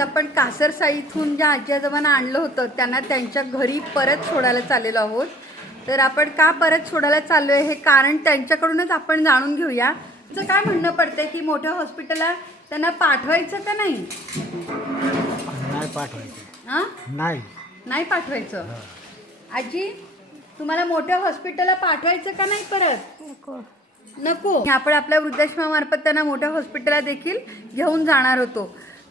आपण कासरसाई इथून ज्या आजी आजोबांना आणलं होतं त्यांना त्यांच्या घरी परत सोडायला चाललेलो आहोत. तर आपण का परत सोडायला चाललो आहे हे कारण त्यांच्याकडूनच आपण जाणून घेऊया. तुमचं काय म्हणणं पडतंय की मोठ्या हॉस्पिटलला त्यांना पाठवायचं का नाही? नाही पाठवायचं. हां, नाही पाठवायचं. आजी, तुम्हाला मोठ्या हॉस्पिटलला पाठवायचं का नाही परत? नको. आपण आपल्या वृद्धाश्रमामार्फत त्यांना मोठ्या हॉस्पिटलला देखील घेऊन जाणार होतो,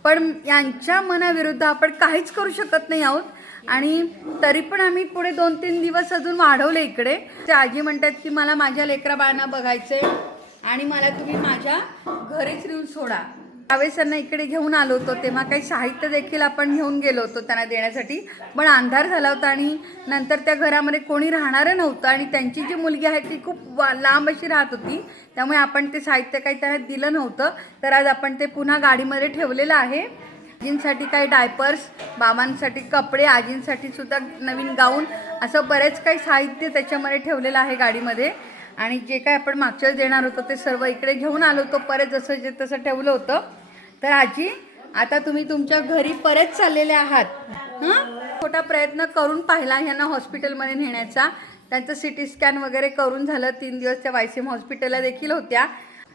पण यांच्या मनाविरुद्ध आपण काहीच करू शकत नाही आहोत. आणि तरी पण आम्ही पुढे 2-3 दिवस अजून वाढवले इकडे. ते आजी म्हणतात की मला माझ्या लेकरा बाळांना बघायचंय आणि मला तुम्ही माझ्या घरीच नेऊन सोडा. त्यावेळेस त्यांना इकडे घेऊन आलो होतो तेव्हा काही साहित्य देखील आपण घेऊन गेलो होतो त्यांना देण्यासाठी, पण अंधार झाला होता आणि नंतर त्या घरामध्ये कोणी राहणारं नव्हतं आणि त्यांची जी मुलगी आहे ती खूप लांब अशी राहत होती, त्यामुळे आपण ते साहित्य काही त्यांना दिलं नव्हतं. तर आज आपण ते पुन्हा गाडीमध्ये ठेवलेलं आहे. आजींसाठी काही डायपर्स, बाबांसाठी कपडे, आजींसाठी सुद्धा नवीन गाऊन, असं बरेच काही साहित्य त्याच्यामध्ये ठेवलेलं आहे गाडीमध्ये. आणि जे काय आपण मागच्या वेळेस देणार होतो ते सर्व इकडे घेऊन आलो होतो, परत जसं जे तसं ठेवलं होतं. तर आजी, आता तुम्ही तुमच्या घरी परत चाललेले आहात. छोटा प्रयत्न करून पाहिला यांना हॉस्पिटलमध्ये नेण्याचा. त्यांचं CT स्कॅन वगैरे करून झालं. 3 दिवस त्या YCM हॉस्पिटलला देखील होत्या.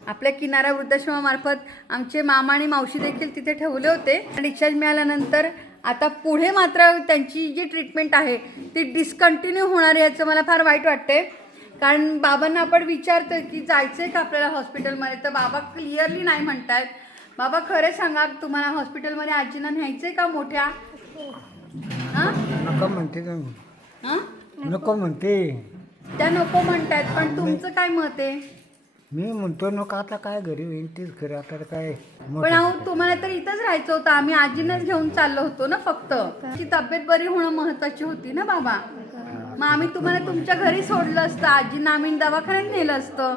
आपल्या किनारा वृद्धाश्रमामार्फत आमचे मामा आणि मावशी देखील तिथे ठेवले होते. डिस्चार्ज मिळाल्यानंतर आता पुढे मात्र त्यांची जी ट्रीटमेंट आहे ती डिस्कंटिन्यू होणार आहे, याचं मला फार वाईट वाटते. कारण बाबांना आपण विचारतो की जायचं आहे का आपल्याला हॉस्पिटलमध्ये, तर बाबा क्लिअरली नाही म्हणतायत. बाबा खरं सांगा, तुम्हाला हॉस्पिटलमध्ये आजींना न्यायचं आहे का मोठ्या? नको म्हणते. नको म्हणते. त्या नको म्हणतायत, पण तुमचं काय मत आहे? मी म्हणतो नको, आता काय घरी होईल तेच खरं. आता काय पण अहो, तुम्हाला तर इथंच राहायचं होतं. आम्ही आजींनाच घेऊन चाललो होतो ना. फक्त ती तब्येत बरी होणं महत्वाची होती ना बाबा. मग आम्ही तुम्हाला तुमच्या घरी सोडलं असतं, आजींना आम्ही दवाखान्यात नेलं असतं.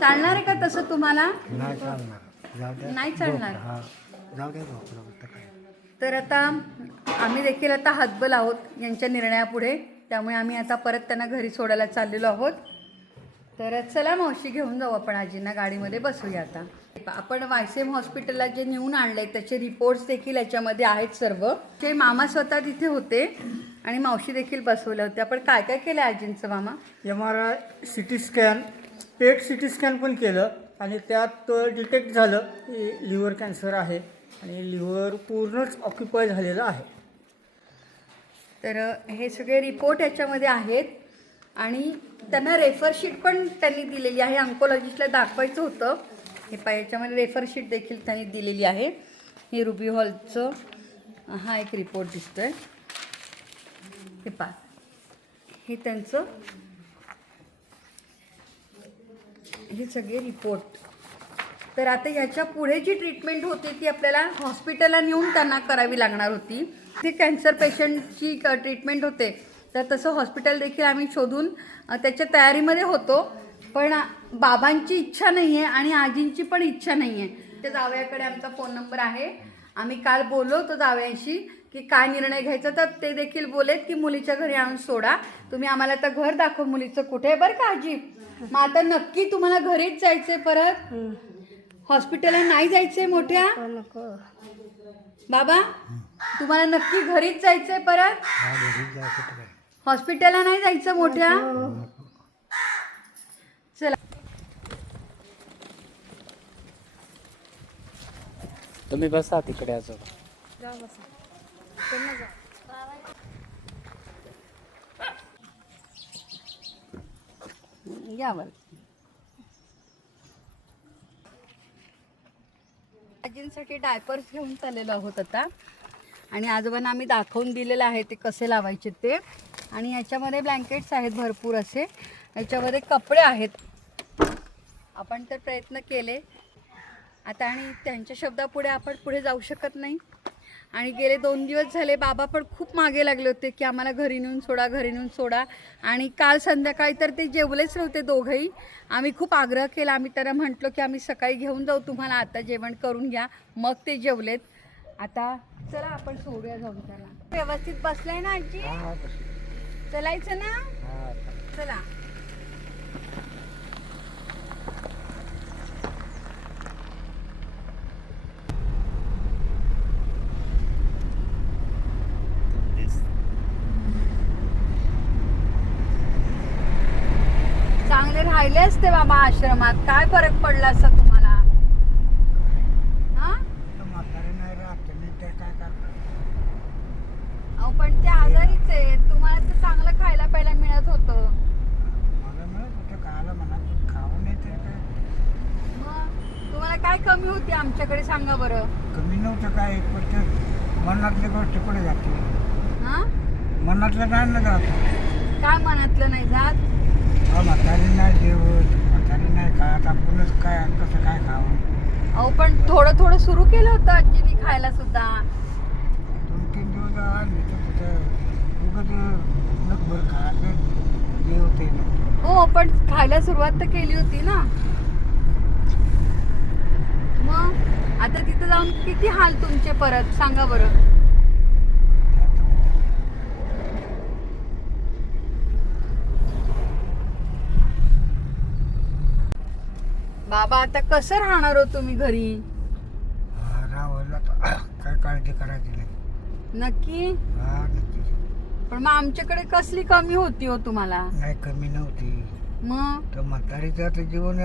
चालणार आहे का तसं तुम्हाला? नाही चालणार. नाही चालणार. जाऊ द्या. तर आता आम्ही देखील आता हतबल आहोत यांच्या निर्णयापुढे, त्यामुळे आम्ही आता परत त्यांना घरी सोडायला चाललेलो आहोत. तर चला मावशी, घेऊन जाऊ आपण आजींना, गाडीमध्ये बसूया. आता आपण YCM हॉस्पिटलला जे नेऊन आणले त्याचे रिपोर्ट्स देखील याच्यामध्ये आहेत सर्व. ते मामा स्वतः तिथे होते आणि मावशी देखील बसवल्या होत्या. आपण काय काय केलं आजींचं मामा? MRI, CT स्कॅन, पेट CT स्कॅन पण केलं आणि त्यात डिटेक्ट झालं की लिव्हर कॅन्सर आहे आणि लिव्हर पूर्णच ऑक्युपाय झालेलं आहे. तर हे सगळे रिपोर्ट याच्यामध्ये आहेत आणि त्यांना रेफरशीट पण त्यांनी दिलेली आहे. ऑन्कोलॉजिस्टला दाखवायचं होतं. हे याच्यामध्ये रेफरशीट देखील त्यांनी दिलेली आहे. हे रुबी हॉलचं हा एक रिपोर्ट दिसतोय. हे पहा, हे त्यांचं हे सगळे रिपोर्ट. तर आता याच्या पुढे जी ट्रीटमेंट होती ती आपल्याला हॉस्पिटलला नेऊन त्यांना करावी लागणार होती. ते कॅन्सर पेशंटची ट्रीटमेंट होते, तर तसं हॉस्पिटल देखील आम्ही शोधून त्याच्या तयारीमध्ये होतो. पण बाबांची इच्छा नाही आहे आणि आजींची पण इच्छा नाही आहे. त्या जावयाकडे आमचा फोन नंबर आहे. आम्ही काल बोललो होतो जावयांशी की काय निर्णय घ्यायचा, तर ते देखील बोलेत की मुलीच्या घरी आणून सोडा. तुम्ही आम्हाला आता घर दाखव मुलीचं कुठे आहे, बरं का आजी. मग आता नक्की तुम्हाला घरीच जायचंय, परत हॉस्पिटलला नाही जायचंय मोठ्या? बाबा, तुम्हाला नक्की घरीच जायचंय, परत हॉस्पिटलला नाही जायचं मोठ्या? चला, तुम्ही बसा तिकडे. अजून यावर आजींसाठी डायपर्स घेऊन चाललेलो आहोत आता. आणि आजोबांना आम्ही दाखवून दिलेलं आहे ते कसे लावायचे ते. आणि याच्यामध्ये ब्लँकेट्स आहेत भरपूर असे, याच्यामध्ये कपडे आहेत. आपण तर प्रयत्न केले आता आणि त्यांच्या शब्दापुढे आपण पुढे जाऊ शकत नाही. आणि गेले 2 दिवस झाले बाबा पण खूप मागे लागले होते की आम्हाला घरी नेऊन सोडा, घरी नेऊन सोडा. आणि काल संध्याकाळी तर ते जेवलेच नव्हते दोघंही. आम्ही खूप आग्रह केला. आम्ही त्यांना म्हटलो की आम्ही सकाळी घेऊन जाऊ तुम्हाला, आता जेवण करून घ्या. मग ते जेवलेत. आता चला आपण सोडूया जाऊन त्याला. व्यवस्थित बसलाय ना आजी? चलायचं ना? चला. राहिले असते बाबा आश्रमात, काय फरक पडला असता तुम्हाला? हा? म्हातारे नाही राहत नाही तर काय करणार. अहो पण ते आजारीच आहे, तुम्हाला तर चांगलं खायला प्यायला मिळत होतं. मला मिळत होतं खायला म्हणा, पण खावं नाही तर काय. मग तुम्हाला काय कमी होती आमच्याकडे सांगा बरं. कमी नव्हतं काय, पण ते मनातली गोष्ट पुढे जाते. हा? मनातलं काय न जात. काय मनातलं नाही जात? म्हातारी नाही जेवत, म्हातारी नाही खात, आपणच काय कसं काय खावं. अहो पण थोडं थोडं सुरू केलं होतं आजीनी खायला सुद्धा. 2-3 दिवस आणले तर तिथं उगाच नकभर खायचं जेवते ना. हो पण खायला सुरुवात तर केली होती ना. मग आता तिथं जाऊन किती हाल तुमचे परत सांगा बरं. बाबा आता कसं राहणार हो तुम्ही घरी? राहावं काय काळजी करायची नाही. नक्की? हा नक्की. पण मग आमच्याकडे कसली कमी होती हो तुम्हाला? नाही कमी नव्हती. मग तर म्हातारीचं आता जीवन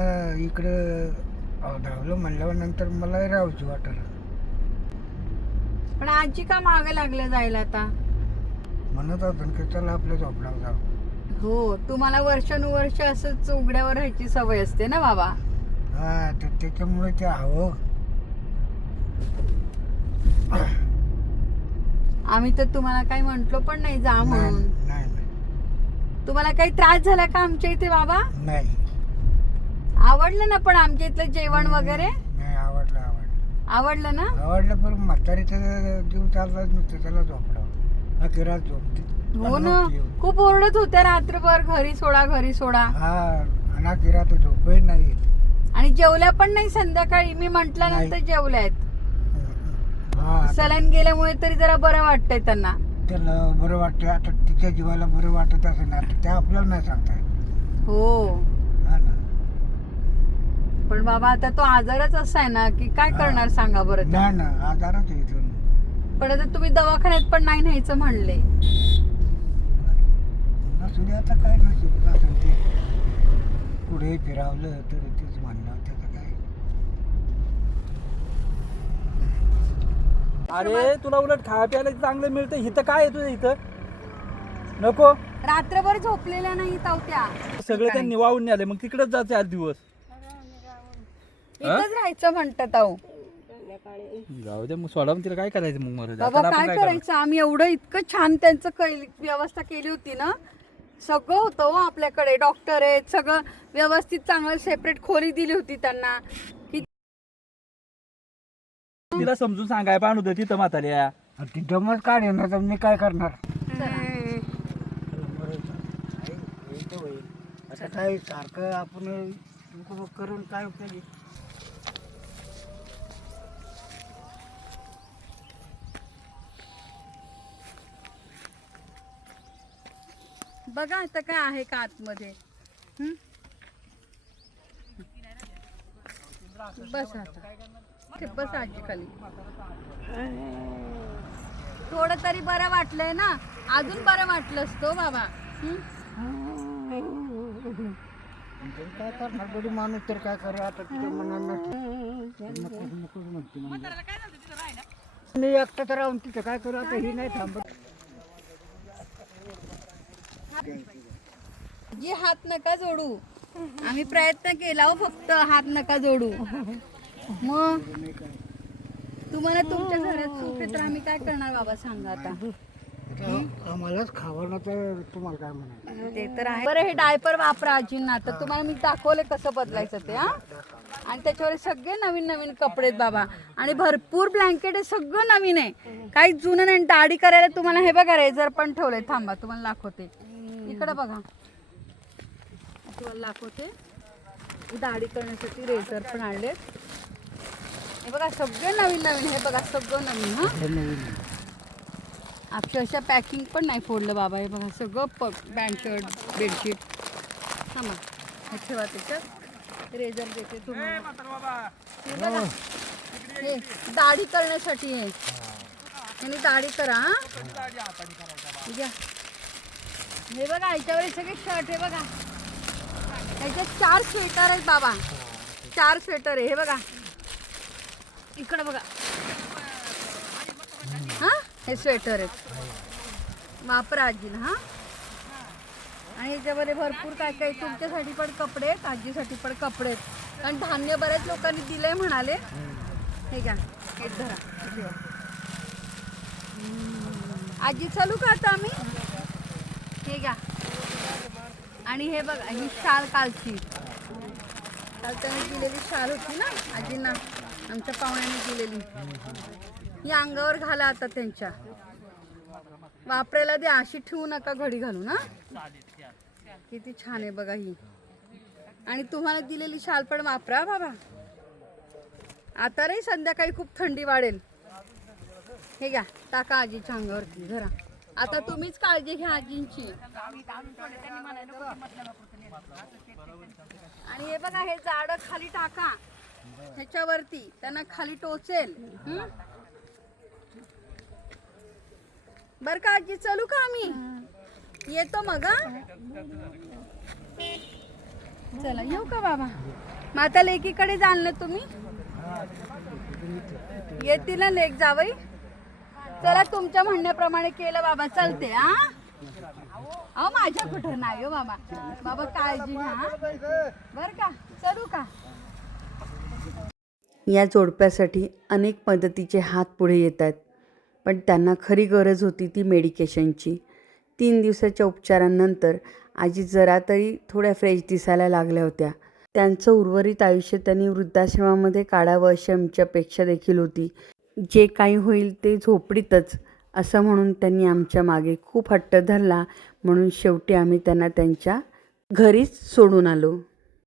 इकडं धावलं म्हणल्यावर नंतर मलाही राहायची वाटलं. पण आजी का मागे लागल्या जायला आता? म्हणत होतं की चला आपल्या झोपडावर जाऊ. हो तुम्हाला वर्षानुवर्ष असंच उघड्यावर राहायची सवय असते ना बाबा. हा तर त्याच्यामुळे ते हवं. आम्ही तर तुम्हाला काही म्हंटलो पण नाही जा म्हणून. नाही नाही तुम्हाला काही त्रास झाला का आमच्या इथे बाबा? नाही आवडलं ना पण आमच्या इथलं जेवण वगैरे? नाही आवडलं आवडलं ना? आवडलं पण म्हातारीचं जीव चालला नुसतं त्याला झोपडावं. अखेरात झोपते. हो ना खूप ओरडत होत्या रात्रभर घरी सोडा घरी सोडा. हा आणि अखेरात झोपही नाही येत. आणि जेवल्या पण नाही संध्याकाळी, मी म्हटल्यानंतर जेवल्यात. हा सलाईन गेल्यामुळे तरी जरा बरं वाटतंय त्यांना. त्याला बरं वाटतं. आता तिच्या जीवाला बरं वाटत असेल ना ते आपल्याला नाही सांगता येत. हो हा ना. पण बाबा आता तो आजारच असा आहे ना की काय करणार सांगा बरं. नाही ना आजारच आहे इथून. पण आता तुम्ही दवाखान्यात पण नाही न्यायचं म्हणले. नसू दे आता काय नशीब असेल ते. पुढे फिरावलं तर तेच म्हणलं त्याचं काय. अरे तुला उलट खाया प्यायला चांगलं मिळतं, इथं काय आहे तुझं इथं? नको रात्रभर झोपलेल्या नाही तावत्या. सगळे त्यांनी वाहून नेले, मग तिकडेच जा 4 दिवस. इथंच राहायचं म्हणतात अहो. जाऊ दे मग, सोडा तिला काय करायचं मग मरू दे. बाबा आता आपण काय काय करणार? करायचं, आम्ही एवढं इतकं छान त्यांचं व्यवस्था केली होती ना. सगळं होतं हो आपल्याकडे, डॉक्टर आहेत, सगळं व्यवस्थित चांगलं सेपरेट खोली दिली होती त्यांना. तिला समजून सांगाय पाहून होतं तिथं म्हाताऱ्या. आणि ती दमच काढे ना तर मी काय करणार. आता काय सारखं आपण करून काय उपयोगी. बघा आता काय आहे का आतमध्ये. बस आता बस आजी खाली. थोडं तरी बरं वाटलंय ना, अजून बरं वाटलं असतं बाबा. काय करणार बडी माणूस तर काय करू. आता तिच्या मनाला नकोच म्हणते. मी एकटाच राहून तिथं काय करू. आता ही नाही थांबत. जी हात नका जोडू, आम्ही प्रयत्न केला हो, फक्त हात नका जोडू. मग तुम्हाला तुमच्या घरात सुख आहे तर आम्ही काय करणार बाबा सांगा आता. आम्हालाच खावं ना तर तुम्हाला काय म्हणायचं. ते तर आहे. बरं हे डायपर वापरा आजींना, तर तुम्हाला मी दाखवले कसं बदलायचं ते. हा आणि त्याच्यावर सगळे नवीन नवीन कपडे आहेत बाबा, आणि भरपूर ब्लँकेट आहे, सगळं नवीन आहे, काही जुनं नाही. दाढी करायला तुम्हाला हे बघा रेझर पण ठेवलंय, थांबा तुम्हाला दाखवते. इकडं बघा, तुम्हाला दाखवते. दाढी करण्यासाठी रेझर पण आणले. हे बघा सगळे नवीन नवीन, हे बघा सगळं नवीन. हा अक्षरशः पॅकिंग पण नाही फोडलं बाबा. हे बघा सगळं पॅन्ट शर्ट बेडशीट. थांबा हे ठेवा त्याच्यात. रेझर देते तुम्हाला. हे बघा हे दाढी करण्यासाठी आहे. आणि दाढी करा. हा हे बघा याच्यावर सगळे शर्ट. हे बघा याच्यात 4 स्वेटर आहेत बाबा, 4 स्वेटर आहे. हे बघा इकडं बघा, हा हे स्वेटर आहेत, वापरा आजीला. हा आणि याच्यामध्ये भरपूर काय काय, तुमच्यासाठी पण कपडे आहेत, आजीसाठी पण कपडे आहेत. कारण धान्य बऱ्याच लोकांनी दिलंय म्हणाले. हे घ्या, हे धरा, हे ठेवा. आजी चालू का आता आम्ही? हे घ्या. आणि हे बघा, ही शाल कालची, काल त्याने दिलेली शाल होती ना आजींना, आमच्या पाहुण्याने दिलेली. ही अंगावर घाला आता त्यांच्या, वापरायला द्या, अशी ठेवू नका घडी घालून. हा किती छान आहे बघा ही. आणि तुम्हाला दिलेली शाल पण वापरा बाबा. आता नाही, संध्याकाळी खूप थंडी वाढेल. हे घ्या, टाका आजीच्या अंगावरती जरा. आता तुम्हीच काळजी घ्या आजींची. आणि हे बघा, हे झाड खाली टाका ह्याच्यावरती, त्यांना खाली टोचेल. बर का आजी, चलू का आम्ही? येतो मग. चला, येऊ का बाबा? माता लेकीकडे जाल ना तुम्ही? येतील ना लेक जावई? चला, तुमच्या म्हणण्याप्रमाणे केलं बाबा, चालते. हा अहो माझ्या कुठं नाही हो बाबा. बाबा काळजी घ्या बर का, चलू का? या जोडप्यासाठी अनेक मदतीचे हात पुढे येतात, पण त्यांना खरी गरज होती ती मेडिकेशनची. 3 दिवसाच्या उपचारांनंतर आजी जरा तरी थोड्या फ्रेश दिसायला लागल्या होत्या. त्यांचं उर्वरित आयुष्य त्यांनी वृद्धाश्रमामध्ये काढावं अशी आमची अपेक्षा देखील होती. जे काही होईल ते झोपडीतच असं म्हणून त्यांनी आमच्या मागे खूप हट्ट धरला, म्हणून शेवटी आम्ही त्यांना त्यांच्या घरीच सोडून आलो.